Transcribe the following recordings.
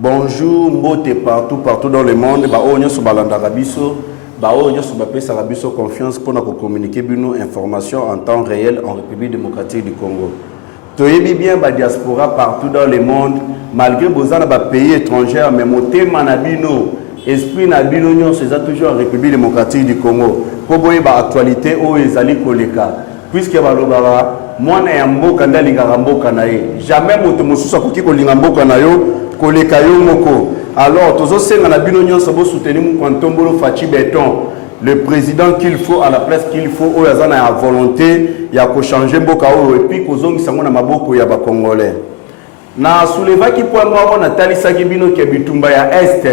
Bonjour, mbote partout dans le monde. Ba onyo so balanda rabiso, ba onyo so bapesa rabiso confiance pour communiquer nos informations en temps réel en République démocratique du Congo. Toyebi bien ba diaspora partout dans le monde, malgré bozana ba pays étrangers, mais motema na bino, esprit na bino nyon c'est toujours en République démocratique du Congo. Pour boye ba actualité o ezali koleka. Puisque ba lobara mwana ya mboka ndalinga mboka na ye. Jamais moto mosusu akoki kolinga mboka na yo. Alors, tous ceux qui ont soutenu Moukantombolo Fachi Béton, le président qu'il faut à la place qu'il faut, il y a la volonté, il y a changer Mbokao et puis qu'ils ont mis na maboko ya ba Congolais. Na souleva qui pour moi na talisa kibino ke bitumba ya Est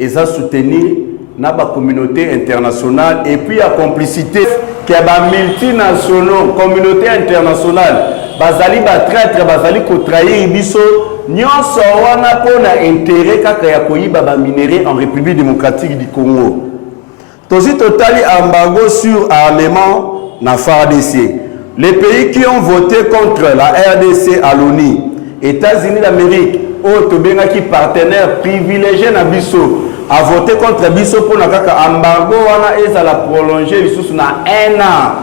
et ça soutenir na ba communauté internationale et puis la complicité que ba multinationaux, communauté internationale, bazali ba traître, bazali ko trahir biso. Nyonso wana pona intérêt kaka ya koyiba ba minerais en République démocratique du Congo. Tozi totali embargo sur armement na FARDC. Les pays qui ont voté contre la RDC à l'ONU, États-Unis d'Amérique, Otobenga qui partenaire privilégié na biso, a voté contre biso pour na kaka embargo wana ezala prolonger lisusu na 1 an.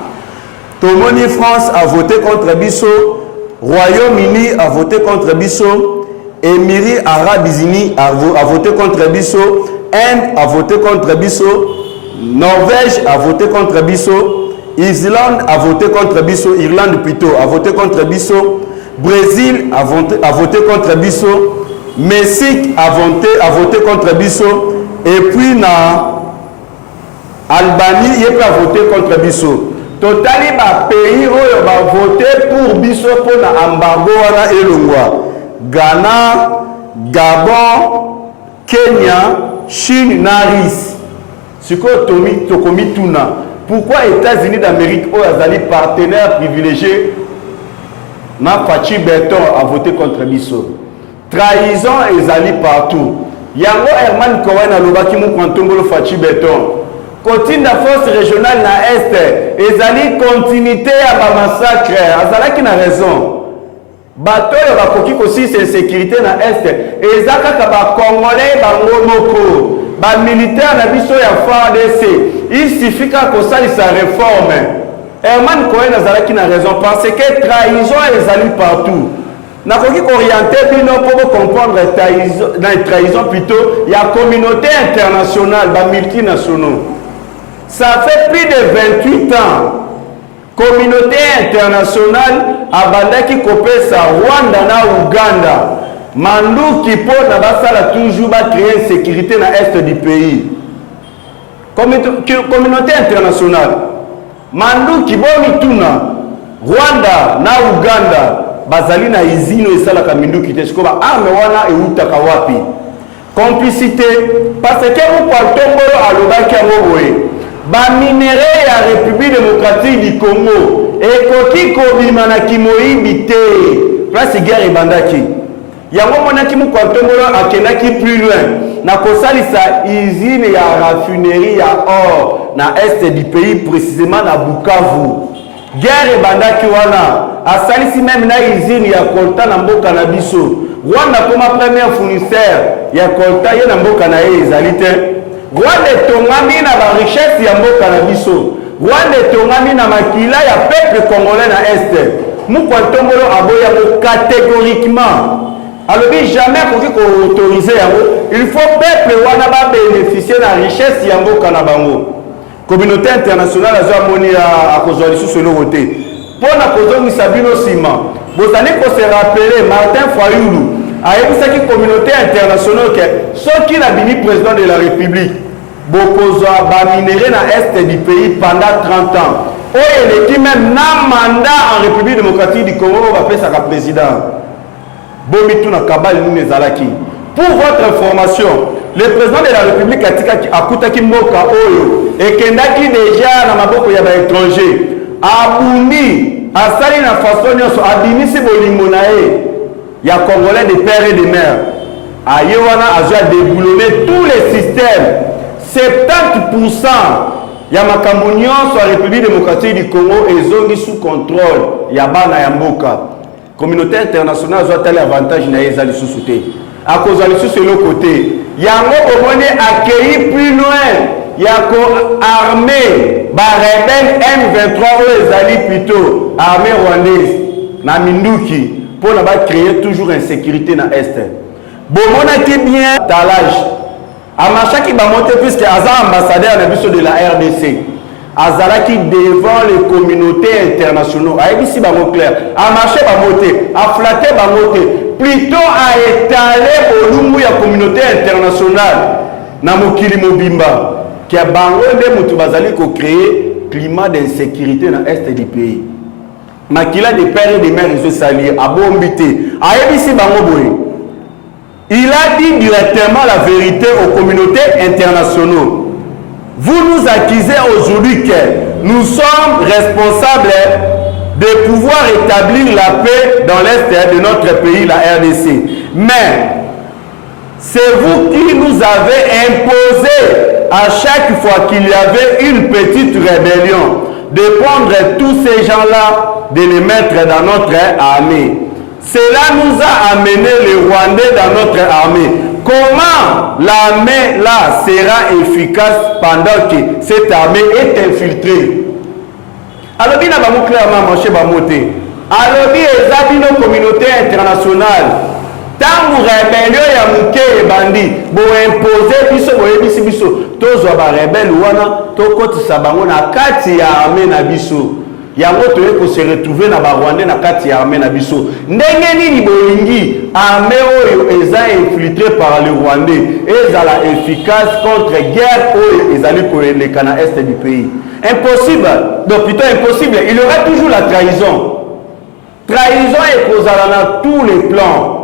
Tomoni France a voté contre biso. Royaume-Uni a voté contre Bisso, Émirats Arabes Unis a voté contre Bisso, Inde a voté contre Bisso, Norvège a voté contre Bisso, Islande a voté contre Bisso, Irlande plutôt a voté contre Bisso, Brésil a voté contre Bisso, Mexique a voté contre Bisso, et puis na Albanie il a voté contre Bisso. Totali ba pays oyo ba voter pour biso pour na embargo wana elongwa. Ghana, Gabon, Kenya, Chine, Naris. Siko tokomi tuna. Pourquoi États-Unis d'Amérique oyo azali partenaire privilégié na Fachi Béton a voté contre biso. Trahison ezali partout. Yango Herman Cohen alobaki mu Kwantombolo Fachi Béton. Continue la force régionale na Est, ezali continuité à ba massacre, azalaki na raison. Bato ya bakoki kosi sécurité na Est, ezaka ka ba Congolais bango moko, ba militaire na biso ya FARDC, il suffit ka kosali sa réforme. Herman Cohen azalaki na raison parce que trahison ezali partout. Nakoki orienter bino pour comprendre trahison plutôt, il y a communauté internationale, ba multinationaux. Ça fait plus de 28 ans. Communauté internationale a bandaki kopesa Rwanda na Uganda. Mandu qui peut na toujours créer sécurité dans l'est du pays. Communauté internationale. Mandu qui bomi tuna Rwanda na Uganda. Bazali na izino esala kamindu ki tesko ba arme wana euta kawapi. Complicité parce que vous Kwantombolo alobaki ngoboye. Ba minerais ya République démocratique du Congo et koki kobima na kimoyibi te place guerre ebandaki yango monaki mu Kwantombolo akendaki plus loin na kosalisa usine ya raffinerie ya or na est du pays précisément na Bukavu guerre ebandaki wana asalisi même na usine ya coltan na mboka na biso Rwanda comme premier fournisseur ya coltan ye na mboka na ye ezali te Rwanda tongami na ba richesse ya mboka na biso. Rwanda tongami na makila ya peuple congolais na Est. Mu Kwantombolo aboya catégoriquement. Alors jamais pour autoriser yango, il faut peuple wana ba bénéficier na richesse ya mboka na bango. Communauté internationale azo moni a kozwali sous le côté. Pona kozomi sabino sima. Bozali ko se rappeler Martin Fayulu. Aïe, communauté internationale ceux qui l'ont bini président de la République beaucoup ba minéré na est du pays pendant 30 ans et qui même na mandat en République démocratique du Congo va faire sa président bomitu na kabal ni nezalaki pour votre information le président de la République a kutaki mboka oyo et kendaki déjà na maboko ya ba étranger abundi asali na façon nyonso abimisi bolingo na ye. Il y a Congolais de père et de mère. Ayewana a déboulonné tous les systèmes. 70% il y a Makamunion sur la République démocratique du Congo et zongi sous contrôle. Il y a Bana Yamboka. Communauté internationale a tel avantage na ezali sous-souté. à cause de le côté. Yango omone accueilli plus loin. Yako armée, ba rebelle M23 ou ezali plutôt armée rwandaise na Minduki pour na ba créer toujours insécurité na est. Bomona qui bien talage. Amacha qui ba monter puisque Azar ambassadeur na biso de la RDC. Azala qui devant les communautés internationales. Aïbisi ba mot clair. Amacha ba monter, a flatter ba monter, plutôt à étaler au lumbu ya communauté internationale na mokili mobimba. Qui a créé climat d'insécurité dans l'est du pays. Makila des pères et des mères se salir à Bombité. Il a dit directement la vérité aux communautés internationales. Vous nous accusez aujourd'hui que nous sommes responsables de pouvoir établir la paix dans l'est de notre pays, la RDC. Mais c'est vous qui nous avez imposé à chaque fois qu'il y avait une petite rébellion de prendre tous ces gens-là, de les mettre dans notre armée. Cela nous a amené les Rwandais dans notre armée. Comment l'armée-là sera efficace pendant que cette armée est infiltrée? Alors, bien avant clairement, mon cher Bamoté, alors, il y a une communauté internationale. Tant que rébellion ya muke bandi bo imposer biso bo ebisi biso tozwa ba rebelle wana to kotisa bango na kati ya armée na biso yango to ko se retrouver na ba Rwandais na kati ya armée na biso ndenge nini bolingi armée oyo eza infiltrée par les Rwandais ezala efficace contre guerre oyo ezali ko eleka na est du pays. Impossible, donc plutôt impossible, il y aura toujours la trahison. Trahison est causée dans tous les plans.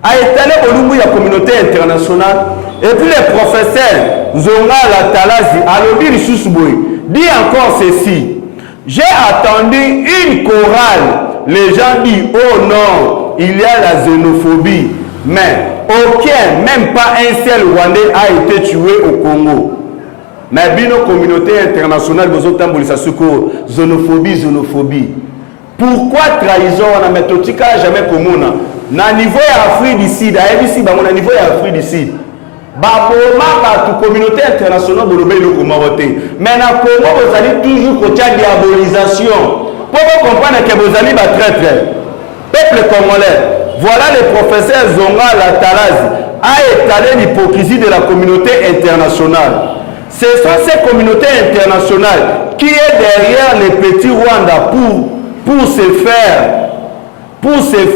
A étalé au niveau de la communauté internationale. Et puis les professeurs Zonga Latalazi, Alobi Sousboui, dit encore ceci. J'ai attendu une chorale. Les gens disent, oh non, il y a la xénophobie. Mais aucun, même pas un seul Rwandais a été tué au Congo. Mais bien nos communautés internationales, vous avez xénophobie. Pourquoi trahison? On a méthodique jamais commun. Na niveau ya Afrique du Sud, ABC ba na niveau ya Afrique du Sud. Ba boma ba tu communauté internationale bolobe le komaroté. Mais na Congo vous allez toujours côté diabolisation. Pour vous comprendre que vous allez ba traître. Peuple congolais. Voilà le professeur Zonga Latalazi a étalé l'hypocrisie de la communauté internationale. Ce sont ces communautés internationales qui est derrière les petits Rwanda pour se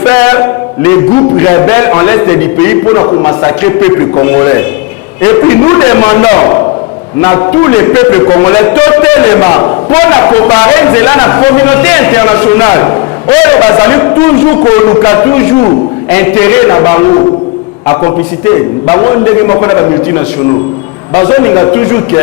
faire les groupes rebelles en l'est du pays pour nous massacrer le peuple congolais. Et puis nous demandons à tous les peuples congolais totalement pour nous comparer la communauté internationale. Oyo bazali toujours intérêt na bango à complicité. Bango ndenge moko na ba multinationaux. Bazo ninga toujours que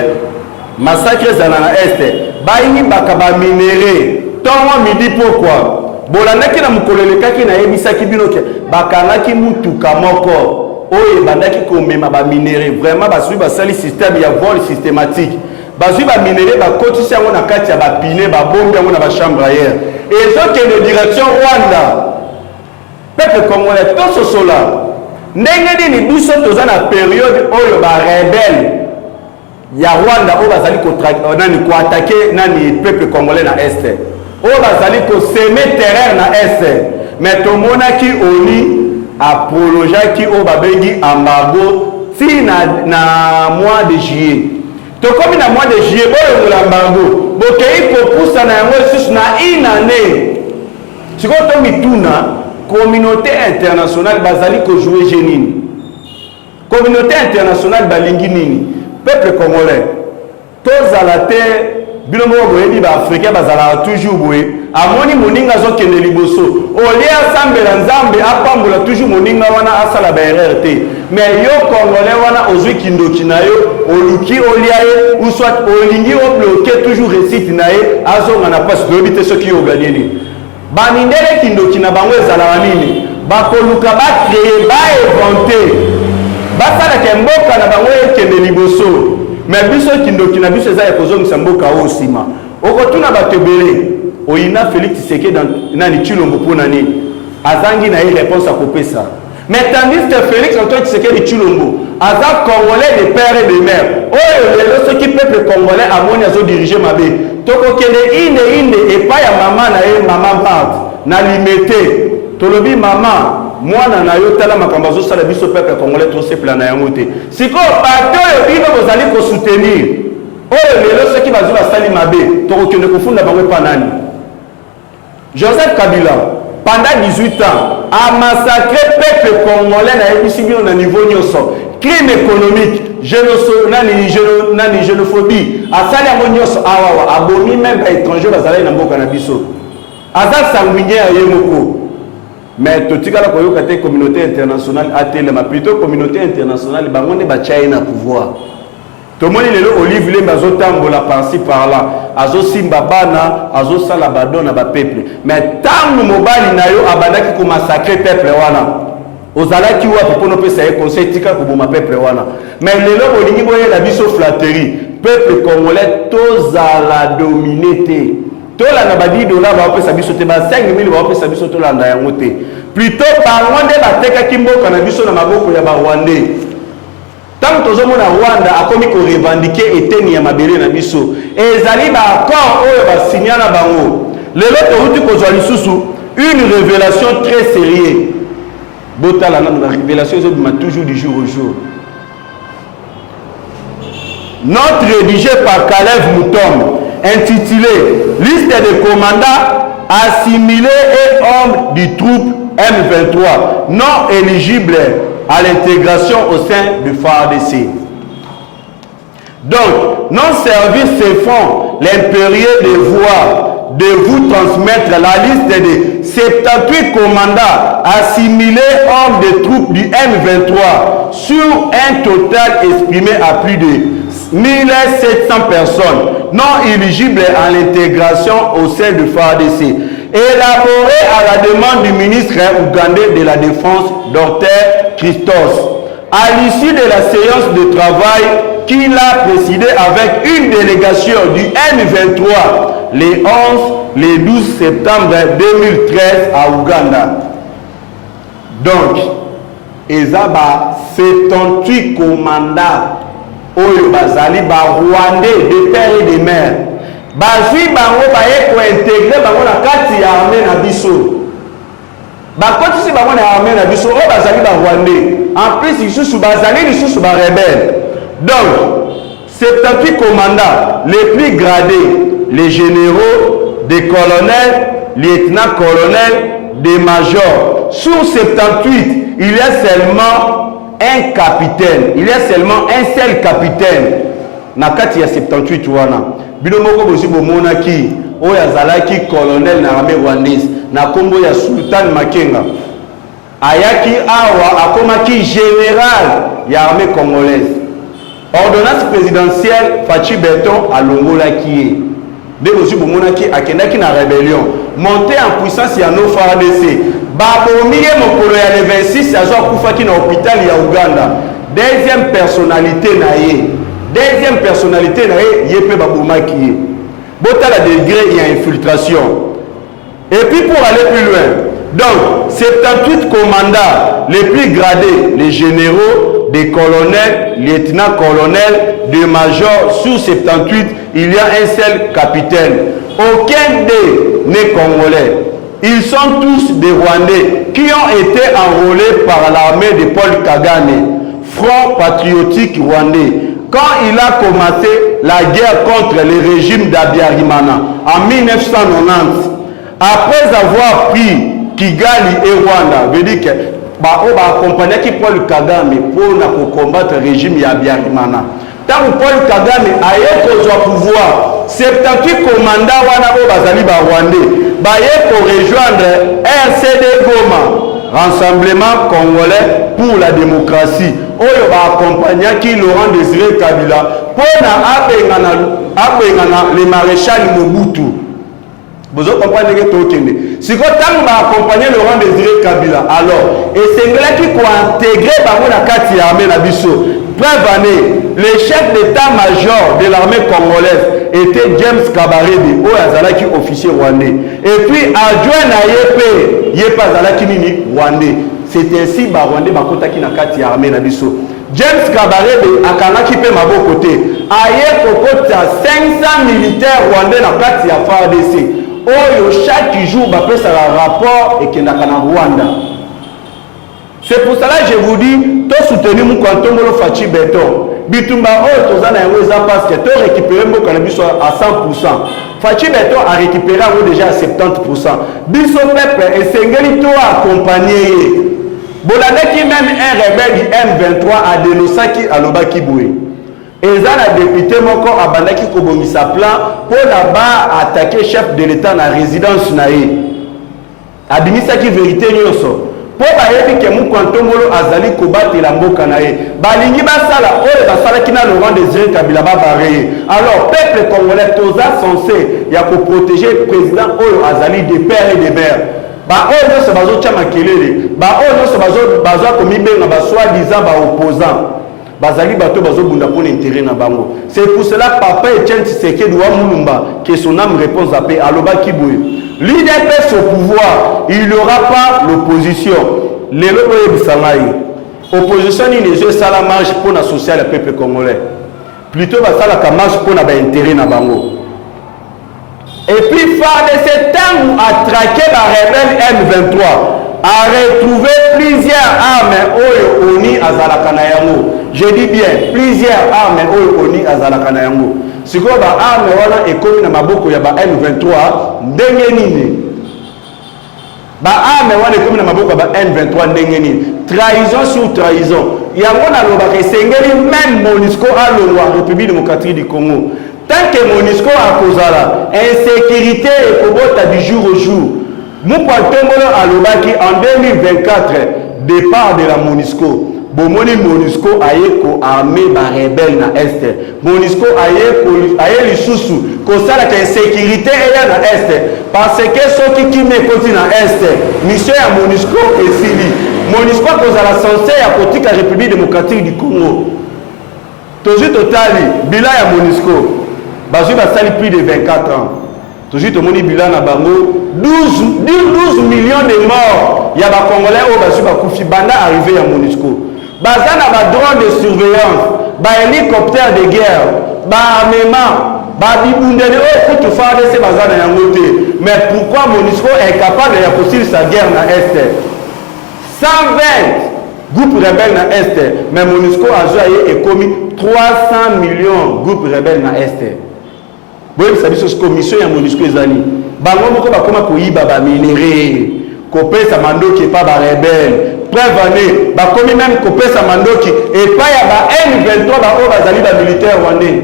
massacre za na est bayi bakaba minéré. Tant midi pourquoi? Bolandaki na mukolelekaki na yebisaki binoke bakangaki mutuka moko oyo bandaki komema ba minéré vraiment basui basali système ya vol systématique basui ba minéré bakotisi yango na kati ya ba pine ba bombe yango na ba chambre ailleurs et ça que de direction Rwanda peuple congolais tout ce sola ndenge ni biso toza na période oyo ba rebelle ya Rwanda oyo bazali ko attaquer nani peuple congolais na est. Oyo bazali ko semer terreur na est. Mais tomonaki oni apologaki oyo babengi embargo ti na mois de juillet. Tokomi na mois de juillet boyo l'embargo. Bokei kopusa na yango lisusu na une année. Sikoyo to mituna communauté internationale bazali ko jouer nini. Communauté internationale balingi nini. Peuple congolais. Tozala te bilomo boyebi ba africain bazala toujours boye amoni moninga zo kende liboso olia sambela nzambe apambola toujours moninga wana asala ba erreur te mais yo congolais wana ozwi kindoki na yo oluki olia ye ou soit olingi o bloquer toujours récite na ye azonga na passe lobi te soki yo gagneli banindele kindoki na bango ezala nini bakoluka ba créer ba inventer basala ke mboka na bango kende liboso. Mais biso kindoki na biso za ya kozongisa mboka osima okotuna batebele oyina Félix Tshisekedi dans nani Chilombo pona nini azangi na réponse à kopesa Mais tandis que Félix Antoine Tshisekedi Tshilombo, Azak Congolais de père et de mère, ceux qui peuple congolais à mon azo diriger ma bé. Toko kende inde et pas ya maman na ye maman bad na limité. Tolobi maman moi na yo tala makambo zo sala biso peuple congolais to se plan na yango te. Siko bato yo bino bozali ko soutenir. Ceux qui bazou la sali ma bé, toko kende ko funda bango pa nani. Joseph Kabila pendant 18 ans, a massacré le peuple congolais à un niveau nyoso. Crime économique, xénophobie, a sali à nyoso, a abomi même à étranger, à sali à mboka na biso. Azak sanguinier à yemoko. Mais tout ce qui est la communauté internationale a télé, mais plutôt communauté internationale, bah on est bâti na pouvoir. Tout le monde est là, Olive Lemba, Zotambola par-ci par-là, Azo Simbabana, Azo Salabadon, à peuple. Mais tant que mobile nayo abada qui massacrer peuple wana. Ozala qui wa pour nous faire conseil tika pour ma peuple wana. Mais les lois olingi boye la biso flatterie. Peuple congolais tozala dominé. Tola na badi dola ba opesa biso te ba 5000 ba opesa biso tola nda yango te. Plutôt par Rwanda ba teka kimboka na biso na maboko ya ba Rwandais. Tant que nous avons Rwanda a commis qu'on revendiquer et tenir ma belle na biso et zali ba accord oyo ba signer na bango le lot de route une révélation très sérieuse botala na révélation m'a toujours du jour au jour. Note rédigée par Caleb Moutom intitulée liste des commandants assimilés et hommes du troupe M23 non éligibles à l'intégration au sein du FARDC. Donc, nos services se font l'impérieux devoir de vous transmettre la liste des 78 commandants assimilés hommes de troupes du M23 sur un total exprimé à plus de 1700 personnes non éligibles à l'intégration au sein du FARDC. Élaboré à la demande du ministre ougandais de la Défense, Dr Christos, à l'issue de la séance de travail qu'il a présidé avec une délégation du M23 les 11, les 12 septembre 2013 à Ouganda. Donc, Ezaba 78 commandants Oyo Bazali Rwandais de père et de mère. Bazui bango baye ko intégrer bango na kati ya armée na biso. Ba koti si bango na armée na biso o bazali ba Rwandais. En plus isusu bazali isusu ba rebelle. Donc 78 commandants les plus gradés, les généraux, des colonels, lieutenants-colonels, des majors. Sur 78, il y a seulement un capitaine. Il y a seulement un seul capitaine. Na kati ya 78 wana. Binomoko bosi bomonaki oyo azalaki colonel na armée rwandaise na kombo ya Sultan Makenga. Ayaki awa akomaki général ya armée congolaise. Ordonnance présidentielle Fachi Beton à Longolaki. De bosi bomonaki akendaki na rébellion. Monté en puissance ya no FARDC. Babomiye mokolo ya le 26 azo akufaki na hôpital ya Uganda. Deuxième personnalité na ye. Deuxième personnalité, Yépe Baboumaki. Bota la degré, il y a infiltration. Et puis pour aller plus loin, donc 78 commandants les plus gradés, les généraux, des colonels, lieutenants-colonels, des majors, sur 78, il y a un seul capitaine. Aucun d'eux n'est congolais. Ils sont tous des Rwandais qui ont été enrôlés par l'armée de Paul Kagame, Front patriotique rwandais. Quand il a commencé la guerre contre le régime d'Abiyarimana en 1990, après avoir pris Kigali et Rwanda, veut dire que accompagné Paul Kagame pour combattre le régime d'Abiyarimana. Tant que Paul Kagame a eu au pouvoir, 78 commandants bazali Rwandais, pour rejoindre RCD Goma, Rassemblement Congolais pour la démocratie. Oyo ba accompagné qui Laurent Désiré Kabila pour na le maréchal Mobutu. Vous comprenez que tokende. Si quand on va accompagner Laurent Désiré Kabila, alors et c'est là qui ko intégrer bango na kati ya armée na biso. Preuve année, le chef d'état-major de l'armée congolaise était James Kabarebe, ou azalaki officier rwandais. Et puis adjoint na Yépe Azalaki nini rwandais. c'est ainsi Barwandais bakotaki na kati ya armée na biso. James Kabarebe akanaki pe maboko te aye kokota 500 militaires rwandais na kati ya FARDC oyo chaque jour bapesa la rapport ekendaka na Rwanda. C'est pour cela que je vous dis to soutenir Mukantombolo Fachi Beton bitumba oyo tozana yango eza parce que to récupérer mboka na biso à 100%. Fachi Beton a récupéré déjà à 70%. Biso peuple esengeli to accompagner. Bolandaki même un rebelle du M23 a dénoncé à Lobaki Boué. Et ça, le député Moko a bandaki kobomisa plan pour là-bas attaquer chef de l'État dans la résidence naïe. Adimisa qui vérité nyoso. Pour bayebi ke Mukantombolo azali kobatela la mboka naïe. Balingi basala oyo basala kina Laurent Désiré Kabila barré. Alors peuple congolais toza censé ya ko protéger le président oyo azali de père et de mère. Ba oyo se bazo chama kelele ba oyo se bazo komibenga ba soi-disant ba opposant bazali bato bazo bunda pour l'intérêt na bango. C'est pour cela papa Etienne Tshisekedi wa Mulumba que son âme réponse à paix aloba kiboué. L'UDPS au pouvoir, il n'y aura pas l'opposition. Les opposition ni les yeux ça la marche pour la sociale le peuple congolais. Plutôt ça la marche pour la intérêt na bango. Et puis, FARDC temps a traqué la rebelle M23, a retrouvé plusieurs armes oyo oni azalakanayango. Je dis bien, plusieurs armes oyo oni azalakanayango. Si quoi ba arme wana ekomi na maboko ya ba M23 ndenge nini? Ba arme wana ekomi na maboko ya ba M23 ndenge nini? Trahison sur trahison. Yango na loba kesengeli même MONUSCO a longwa République démocratique du Congo. Tant que MONUSCO a causé l'insécurité et kobota du jour au jour, Mukantombolo alobaki en 2024, départ de la MONUSCO. Bomoni MONUSCO aye ko armé ba rebelle na est. MONUSCO aye lisusu ko sala ka insécurité et na est parce que ceux qui me continue na est, mission ya MONUSCO esili. MONUSCO cause la censé ya politique la République démocratique du Congo. Toujours totali bilan ya MONUSCO. Bazou basali plus de 24 ans. Toujours tout le monde bilan na bango 12 millions de morts. Ya ba Congolais au bazou ba kufi banda arrivé à MONUSCO. Bazana ba drone de surveillance, ba hélicoptère de guerre, ba armement, ba bibundele au pour faire de ces bazana yango te. Mais pourquoi MONUSCO est capable de poursuivre sa guerre na est? 120 groupes rebelles na est, mais MONUSCO a joué et commis 300 millions groupes rebelles na est. Vous savez ce commission ya MONUSCO ezali. Bango moko ba koma ko yiba ba minéré, ko pesa mandoki pas ba rebelle. Preuve année, ba komi même ko pesa mandoki et pas ya ba M23 ba o bazali ba militaire rwandais.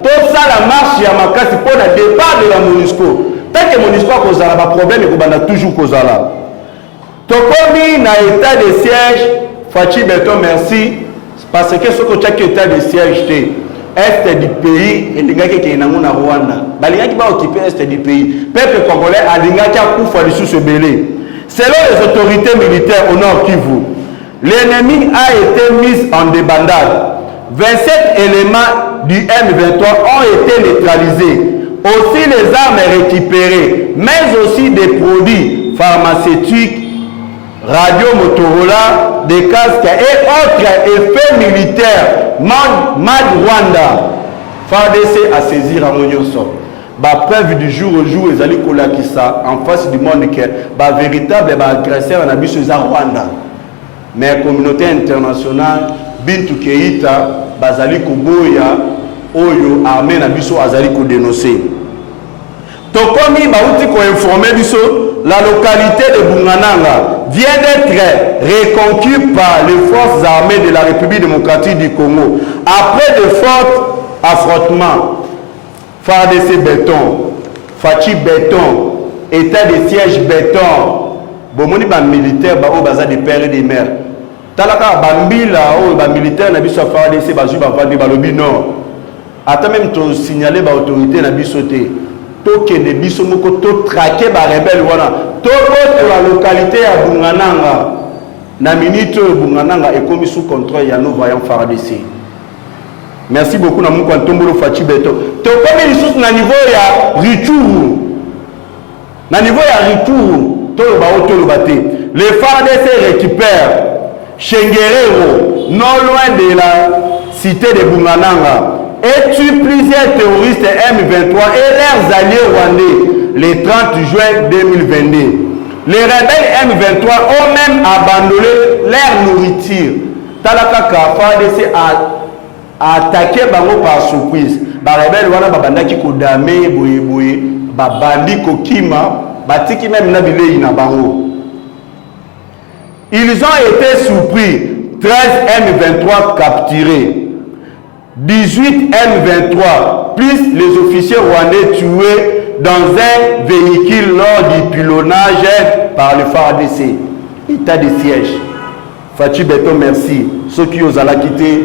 Tout ça la marche ya makasi pour le départ de la MONUSCO. Tant que MONUSCO a causé ba problème ko bana toujours causala. Tokomi na état de siège, Fachi Beton merci parce que ce que tu état de siège té est du pays et lingaki ke na ngona Rwanda. Ba lingaki ba occuper est du pays. Peuple congolais a lingaki a kufa sous ce belé. Selon les autorités militaires au nord Kivu, l'ennemi a été mis en débandade. 27 éléments du M23 ont été neutralisés. Aussi les armes récupérées, mais aussi des produits pharmaceutiques, radio Motorola, des casques et autres effets militaires. Mad Rwanda, FARDC a saisi Ramonyoso. Ba preuve du jour au jour ezali kolakisa en face du monde que ba véritable ba agresseur na biso za Rwanda. Mais communauté internationale Bintu Keita bazali koboya oyo armée na biso azali ko dénoncer. Tokomi bauti ko informer biso la localité de Bungananga vient d'être reconquise par les forces armées de la République démocratique du Congo après de forts affrontements. FARDC béton, Fachi béton, état de siège béton. Bomoni ba militaire ba o baza de père et de mère. Talaka bambila o ba militaire na biso FARDC ba juba vandi ba lobi non. Ata même to signaler ba autorité na biso te. To ke de biso moko to traquer ba rebelle wana. To ko la localité ya Bungananga. Na minute Bungananga est commis sous contrôle ya nos voyants FARDC. Merci beaucoup na Mukantombolo Fachi Beton. Tokomi lisusu na niveau ya Rituru. Na niveau ya Rituru, tolo ba otolo bate. le FARDC récupère Chengerero, non loin de la cité de Bungananga, et tue plusieurs terroristes M23 et leurs alliés rwandais le 30 juin 2022. Les rebelles M23 ont même abandonné leur nourriture. Talaka FARDC a attaqué Bango par surprise. Les rebelles wana babandaki kodame boye babandi kokima batiki même na bilei na bango. Ils ont été surpris. 13 M23 capturés. 18 M23 plus les officiers rwandais tués dans un véhicule lors du pilonnage par le FARDC. État de siège. Fachi Beton, merci. Ceux qui osent la quitter,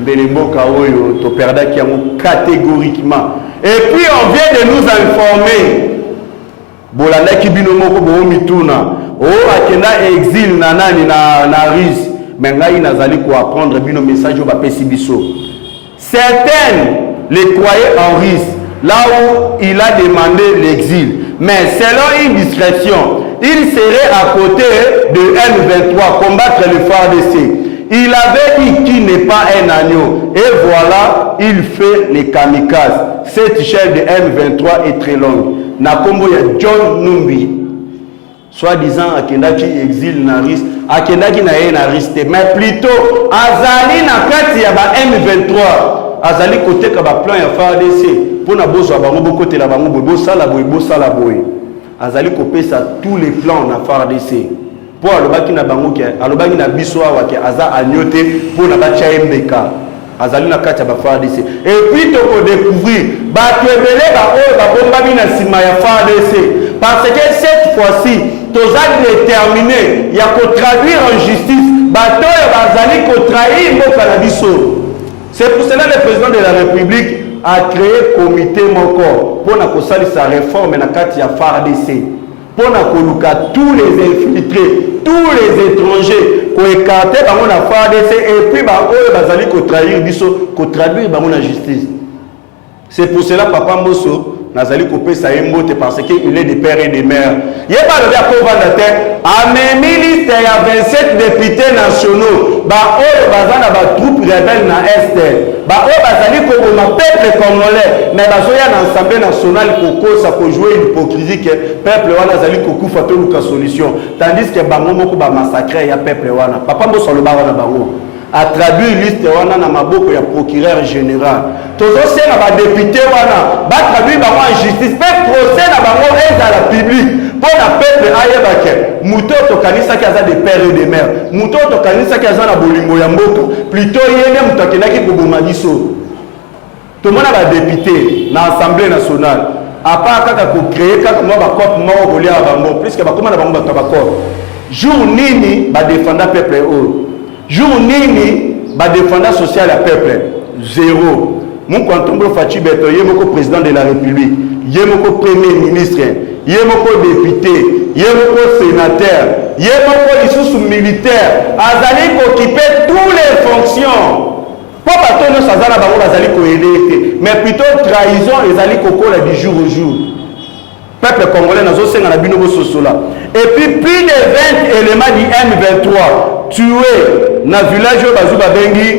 Belembo Kaoyo, to perda qui catégoriquement. Et puis on vient de nous informer. Bolanda Kibinomoko Bomituna. Oh, Akenda exil nanani na RIS. Mais là, il n'a pas apprendre bino message au Bapesibiso. Certaines les croyaient en risque, là où il a demandé l'exil. Mais selon une discrétion, il serait à côté de M23 combattre le FARDC. Il avait dit qu'il n'est pas un agneau. Et voilà, il fait les kamikazes. Cette chaîne de M23 est très longue. Nakombo ya John Numbi. Soi-disant Akendaki exil na risque, Akendaki na ye na risque, mais plutôt Azali na kati ya ba M23, Azali côté ka ba plan ya FARDC, pour na bozo ba ngo côté la bango bo sala boy, Azali kopesa tous les plans na FARDC. Pour alobaki na bango ke alobaki na biso wa ke aza anyote pour na ba chaembeka. Azali na kati ya ba FARDC. Et puis to ko découvrir ba twebele ba o ba bomba bina sima ya FARDC. Parce que cette fois-ci, tous a déterminé, il y a qu'à traduire en justice, bateau et bazali qu'à trahir Mokalabiso. C'est pour cela que le président de la République a créé un comité Moko pour que sa réforme na kati ya FARDC. Pour que tous les infiltrés, tous les étrangers, qu'on écarte dans la FARDC et puis bazali qu'à trahir Biso, qu'à traduire dans la justice. C'est pour cela que Papa Mosso Nazali Kopé sa emote parce qu'il est des pères et des mères. Il n'y a pas de bien qu'on va la terre. À mes milices, il y a 27 députés nationaux. Bah, oh, bazana ba troupe rebelle na Est. Bah, oh, bazali ko ma peuple congolais. Mais bazo ya na Assemblée nationale koko ça peut jouer une hypocrisie que peuple wana zali koku fato luka solution. Tandis que bango moko ba massacrer ya peuple wana. Papa mbo solo ba wana bango. A traduit liste wana na maboko ya procureur général. Tozo se na ba député wana ba traduit ba en justice pe procès na bango eza la public pour na peuple ayebake muto to kanisa ki aza de père et de mère muto to kanisa ki aza na bolingo ya mboka plutôt yene muto akenaki koboma biso to mona ba député na assemblée nationale apa kaka ko créer kaka mo ba cop mo bolia bango plus que ba koma na bango ba cop jour nini ba défendre peuple o jour nini ba défendant social à peuple zéro. Mon Kantombolo Fachi Beton yemoko président de la République, yemoko premier ministre, yemoko député, yemoko sénateur, yemoko lisusu militaire, azali occuper toutes les fonctions. Pour bato no sazana bango bazali ko élite, mais plutôt trahison ezali kokola du jour au jour. Peuple congolais nazo senga na bino sosola. Et puis plus de 20 éléments du M23 tués dans le village de Bazuba Bengi,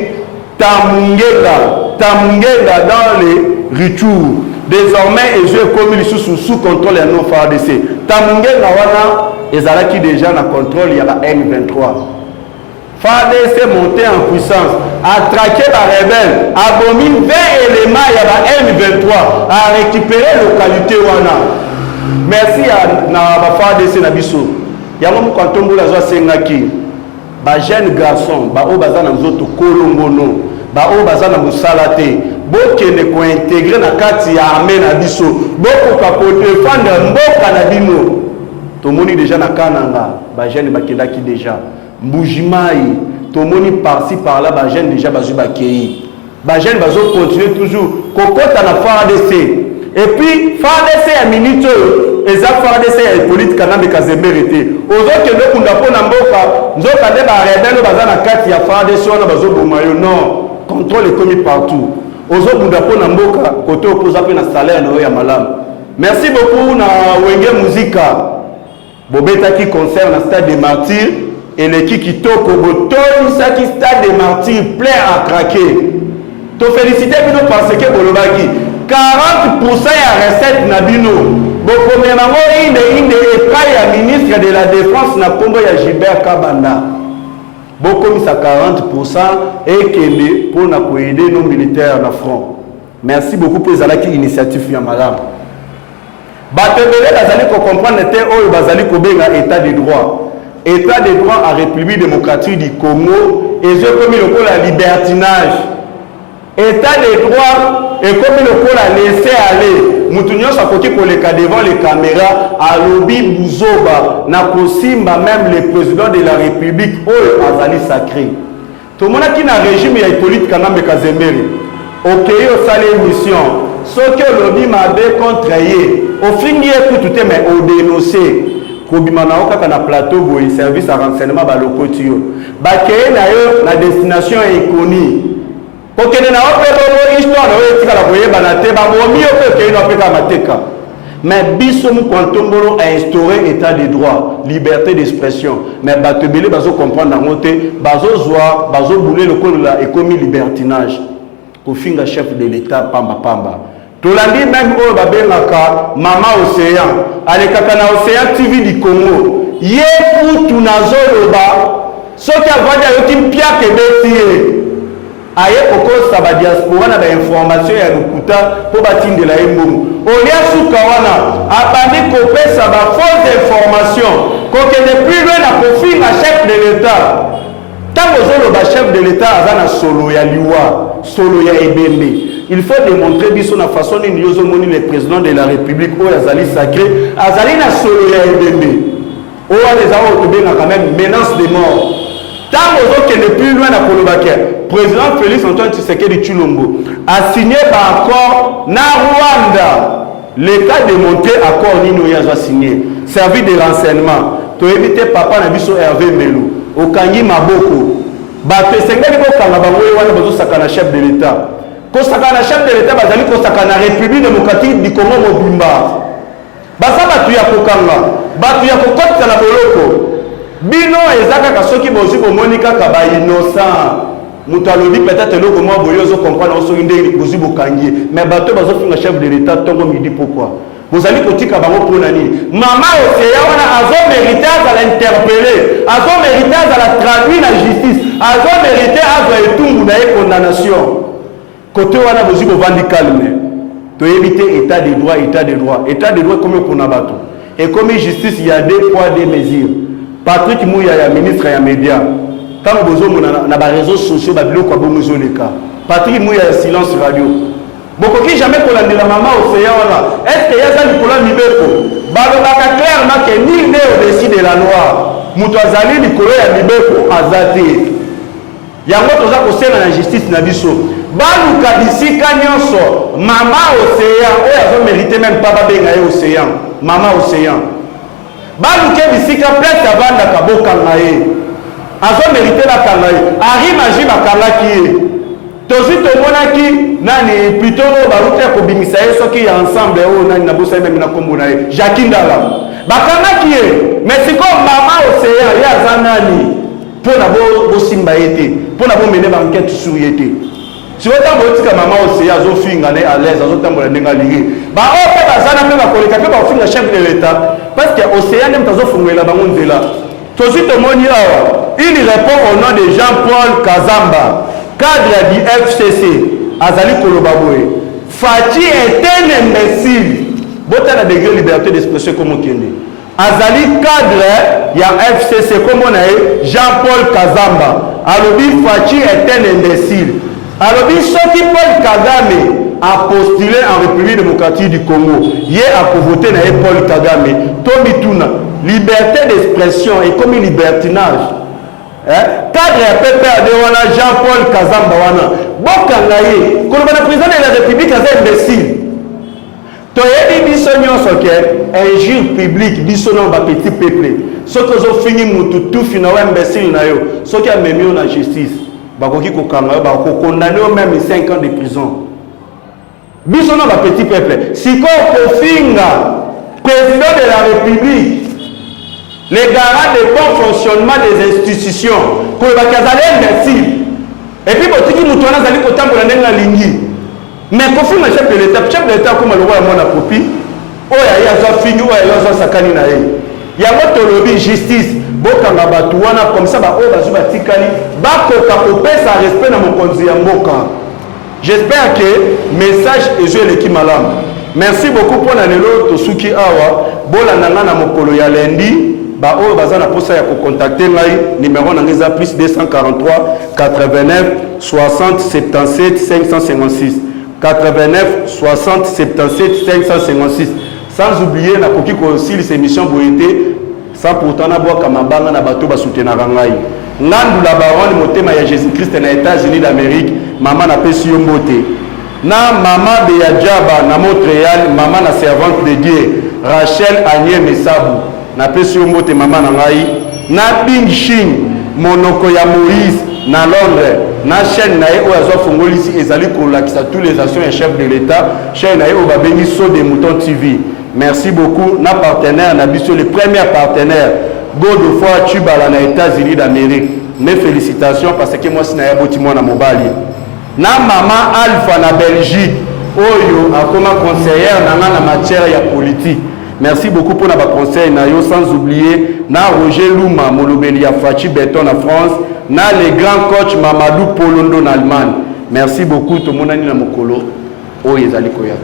Tamungenga dans les Richour. Désormais, ils ont commis sous contrôle de nos FARDC. Tamungenga wana, ils ont déjà dans contrôle il y a M23. FARDC monté en puissance, a traqué la rebelle, a commis 20 éléments il y a M23, a récupéré la localité wana. Merci à la FARDC Nabiso. Il y a un moment quand on a sengaki. Ba jeune garçon, ba o bazana nzoto kolombono, ba o bazana musalate, boke ne ko intégrer na kati ya armée na biso, boko ka ko défendre mboka na bino. To moni déjà na kananga, ba jeune bakendaki déjà. Mbujimai, to moni par-ci par là ba jeune déjà bazu bakei. Ba jeune bazo continuer toujours kokota na FARDC. Et puis FARDC a minute et ça FARDC est politique quand même kazemérité. Ozo ke ndo kunda pona mboka, nzoka de ba rebelle bazana kati ya FARDC wana bazo bomayo non, contrôle est commis partout. Ozo kunda pona mboka côté opposé pe na salaire na ya malam. Merci beaucoup na Wenge Muzika. Bobeta qui concerne le stade des martyrs et le qui toko botoni ça qui stade des martyrs plein à craquer. To féliciter bino parce que bolobaki 40% ya recette na bino. Bokomé nango inde epai ya ministre de la défense na kombo ya Gilbert Kabanda. Bokomi sa 40% et kende pour na ko aider nos militaires na front. Merci beaucoup pour cette initiative ya malade. Batebele bazali ko comprendre te oyo bazali ko benga état de droit. État de droit à République démocratique du Congo et je comme le la libertinage. État de droit et comme le la laisser aller. Mutunyo sa koki ko le devant les caméras à lobby buzoba na kosimba même le président de la République oyo azali sacré. Tout le monde qui na régime ya Hippolyte Kanambe Kazemeri. OK au salé mission. Ce que lobby m'a contre yé. Au fin y est tout mais au dénoncer. Kobimana oka na plateau boy service à renseignement ba lokotio. Ba keye na yo na destination inconnue. Pokene na ope histoire na yo tika la boye banate ba momi ope keye na peka mateka. Mais biso mu kontombolo a instauré état de droit, liberté d'expression. Mais batebele bazo comprendre ngote, bazo zwa, bazo bouler le col la économie libertinage. Kofinga chef de l'état pamba pamba. Tolandi même au babengaka Mama Océan, alekaka na Océan TV du Congo. Ye pour tunazoloba, soki avandi yoki mpia kebeti. Aye poko sa ba diaspora na ba information ya lukuta po batindela embongo. Olia suka wana abandi kopesa ba fausse information ko kende plus loin na kofinga chef de l'état. Tango zoloba chef de l'état azana solo ya liwa, solo ya ebembe. Il faut démontrer biso na façon ni yozo moni le président de la République o azali sacré, azali na solo ya ebembe. O les awo to benga quand même menace de mort. Tant aux qui n'est plus loin na Kolobake, président Félix Antoine Tshisekedi Tshilombo a signé par accord na Rwanda. L'État démontré accord nino yazo signé. Servi de renseignement. To éviter papa na biso Hervé Melo. Okangi maboko. Bato sengeli ko kanga bango wana bazo sakana chef de l'État. Kosaka na chef de l'État bazali kosaka na République démocratique du Congo mobimba. Basa batu ya kokanga, batu ya kokotisa na boloko. Bino ezaka kasoki bozi bomoni kaka ba innocent. Mutu alobi peut-être eloko mwa boyozo comprendre osoki nde bozi bokangi. Mais bato bazo finga chef de l'État tongo midi pourquoi? Bozali kotika bango pona nini? Mama Océan wana azo mériter à l'interpeller, azo mériter à la traduire la justice, azo mériter à zo etungu na condamnation. Côté wana bozi bo vandi calme. To éviter état de droit, état de droit. État de droit comme pour nabato. Et comme justice il y a deux poids deux mesures. Patrick Mouya ya ministre ya média. Quand bozo na ba réseaux sociaux ba biloko ba bozo leka. Patrick Mouya ya silence radio. Bokoki jamais kolandi la maman Océan wana. Est-ce que yaza likola libeko? Balobaka clairement que nul n'est au-dessus de la loi. Mutu azali likolo ya libeko azati. Yango toza kosela na justice na biso. Baluka bisika nyonso Mama Océan oyo azo mériter même pas babenga ye Océan. Mama Océan. Baluke bisika presque avanda kabokanga ye. Azo mériter la kanga ye. Ari maji bakalaki ye. Tozi tomonaki nani plutôt baluka kobimisa ye soki ya ensemble oyo nani nabosa même na kombo na ye. Jacques Ndala. Bakangaki ye. Mais siko Mama Océan ye aza nani? Pour na bo simba yete. Pour na bo mener ba enquête sur yete. Si vous avez maman aussi, azo finga né à l'aise, azo tambola ndenga ligi. Ba o pe bazana pe ba koleka pe ba finga chef de l'État parce que océan nem tazo fungela bango nzela. Tosi to moni awa, il répond au nom de Jean-Paul Kazamba, cadre du FCC, azali kolobaboye. Fachi est un imbécile. Bota na degré liberté d'expression comme okende. Azali cadre ya FCC comme on a Jean-Paul Kazamba. Alobi Fachi est un imbécile. Alors, ce qui Paul Kagame a postulé en République démocratique du Congo, il a voté dans Paul Kagame, Tomituna, liberté d'expression et comme libertinage. Cadre à PPR de Jean-Paul Kazamba wana, Bokangaye, quand le président de la République est imbécile. Toyebi biso nyonso ke injure publique biso na ba petit peuple. Ce que zo fini mutu tout fina wa imbécile na yo, ce qui a memio na justice. Bakoki kokanga ba ko condamné au même 5 ans de prison. Biso na ba petit peuple. Si ko kofinga président de la République les garants de bon fonctionnement des institutions, que les Bakazalais imbéciles. Et puis, quand tu dis que tu as dit que tu as lingi. Mais quand tu as chef de l'État, comme le roi a copie, oh, il y a fini, oh, il y a sakani na ye. Il y a votre lobby justice, bokanga batouana comme ça, bah oh, bah zuba tikali, bah koka kopé ça respect dans mon konzi ya mboka. J'espère que message est joué l'équipe malam. Merci beaucoup pour l'anelo tosuki awa, bola nanga na mokolo ya lundi, bah oh, bah zana posa ya ko contacter ngai, numéro nangeza plus 243 89 60 77 556. 89 60 77 556. Sans oublier la coquille aussi les émissions boité sans pourtant avoir comme banga na bateau ba soutenir ngai. Ngandu la baronne motema ya Jésus-Christ na États-Unis d'Amérique, maman na pesi yo mbote. Na maman de Yadjaba na Montréal, maman na servante de Dieu, Rachel Anye Mesabu, na pesi yo mbote maman na ngai. Na Bing Shin, monoko ya Moïse na Londres, na chaîne na o azo fongolisi ezali ko lakisa tous les actions et chefs de l'État, chaîne na o babeni so de Mouton TV. Merci beaucoup. Na partenaire, na biso le premier partenaire, God of War Tubala na États-Unis d'Amérique. Mes félicitations parce que moi si na yaboti mwana mobali. Na maman Alpha na Belgique, oyo akoma conseillère na matière ya politique. Merci beaucoup pour notre conseil na yo, sans oublier na Roger Louma molobeli ya Fachi Beton en France, na le grand coach Mamadou Polondo en Allemagne. Merci beaucoup tout le monde na mokolo. Oh ezali koya.